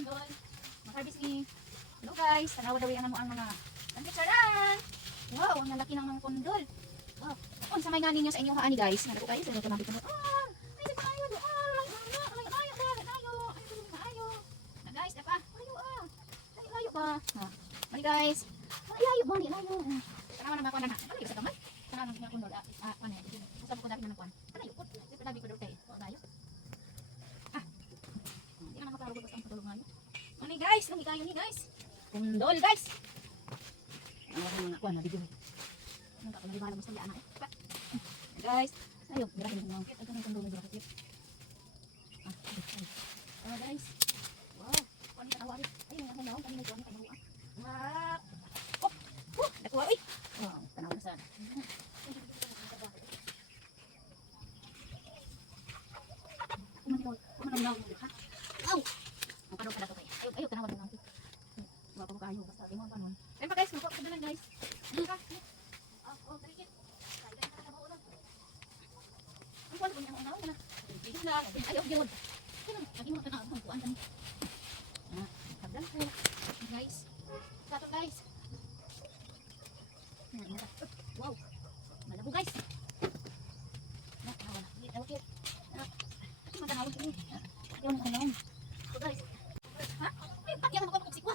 kundol. Mag-harvest ni. Hello guys, tanawa daw ang mga picturean. Wow, ang lalaki ng mga kundol. Wow. Kung sa may nga ninyo sa inyong haani guys, nandito tayo sa ito namin kundol. Ay, sa tayo doon. Ayo. Na guys, pa. Ayo ba? Ha. Mali guys. Ayo ba ni ayo. Tanawa na makuan na. Ano sa kamay? Tanawa ng kundol. Ano yan? Gusto ko dati na nakuan. Ayo po. Dito dabi ko daw kay. Ayo. Hindi na makarugod basta ang patulong ngayon. Mali guys, lumi kayo ni guys. Kundol guys. Ang mga kuan na video. Ang kapal di ba mo sa ana eh. Guys, ayo, birahin mo ang kit. Ang kundol na birahin. Guys. Wow, kuan ni tanawa rin. Ayun ang naon kanina kuan ni tanawa. Oh, nakuha oi. Wow, tanawa na sana. Aw. Ang pano pala to kay. Ayo, tanawa na lang. Wa pa kayo basta di mo panon. Ayun pa guys, magpapakita lang guys. Ano ka? Oh, trikit. Kaya na ka ba ulan. Ang kuan ko ni ang unaw na. Ayo, gyud. Lagi mo tanaw ang kuan kan. Kablan ko. Guys. Sato guys. Wow. Malabo guys. Nakawala. Okay. Maganaw ko ni. Yung ano. So guys. Ha? Pati ang mga kuksik wa.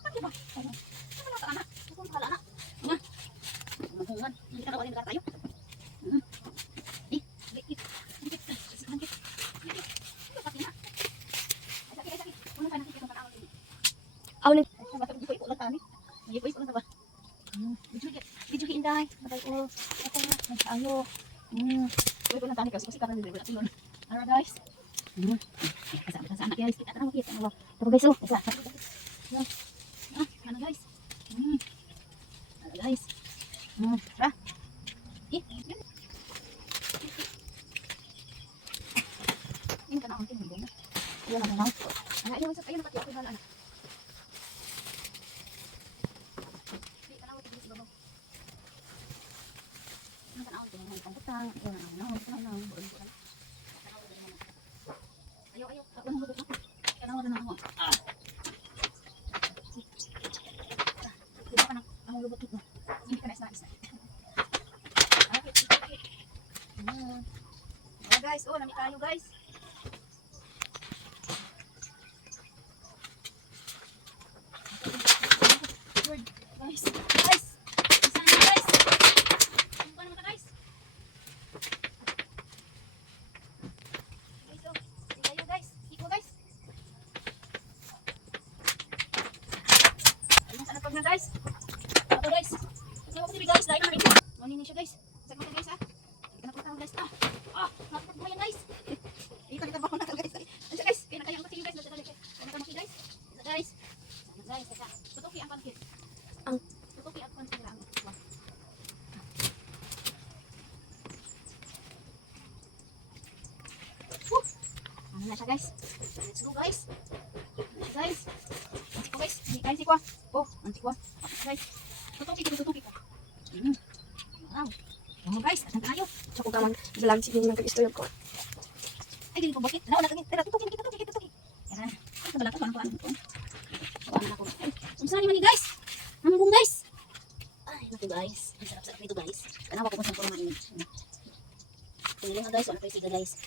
Pati ba? Ano na ka anak? Kung kala na. Na. Mahungan. Hindi ka rawalin tayo. Awalin. Video inday. Matay ko. Ako na. Nagsayo. Uy, ko lang tani kasi karon dili ko yun. Alright guys. Kasama guys. Kita na makita mo. Tapos guys, isa. Ano guys? Ano guys? Tara. Ini kan ang tingin mo. Yan ang naw. Ayun sa ayun nakatiyo ko na lang. Ayo, ako nang lubog ako. Tanawa na ako. Diba ka nang lubog ito? Hindi ka na isa. Okay. Guys, lami tayo guys. Guys. Na guys. Ako guys. Kasi ako guys, dahil na rin. Manin siya guys. Sa mga guys ha. Ika na guys. Nakapag mo yan guys. Ika na ba ko na guys. Ano guys? Kaya na kayang patingin guys. Kaya na kamaki guys. Guys. Guys, kaya. Tutuki ang pankit. Tutuki ang pankit lang. Ano na siya guys. Let's go guys. Guys. Guys, guys, ikwa. Oh, antik wa. Guys. Tutuki ko. Wow. Oh, guys, asan tayo? Sa kong kamang vlog sige nang kag-istorya ko. Ay, dili ko bakit? Nawa na tara tutuki. Yan. Ito bala ko ano. Kuan ako. Unsa ni man guys? Hambong guys. Ay, naku guys. Ang sarap nito guys. Kanawa ko sa puro man ini. Pili nga guys, ano pa siga guys.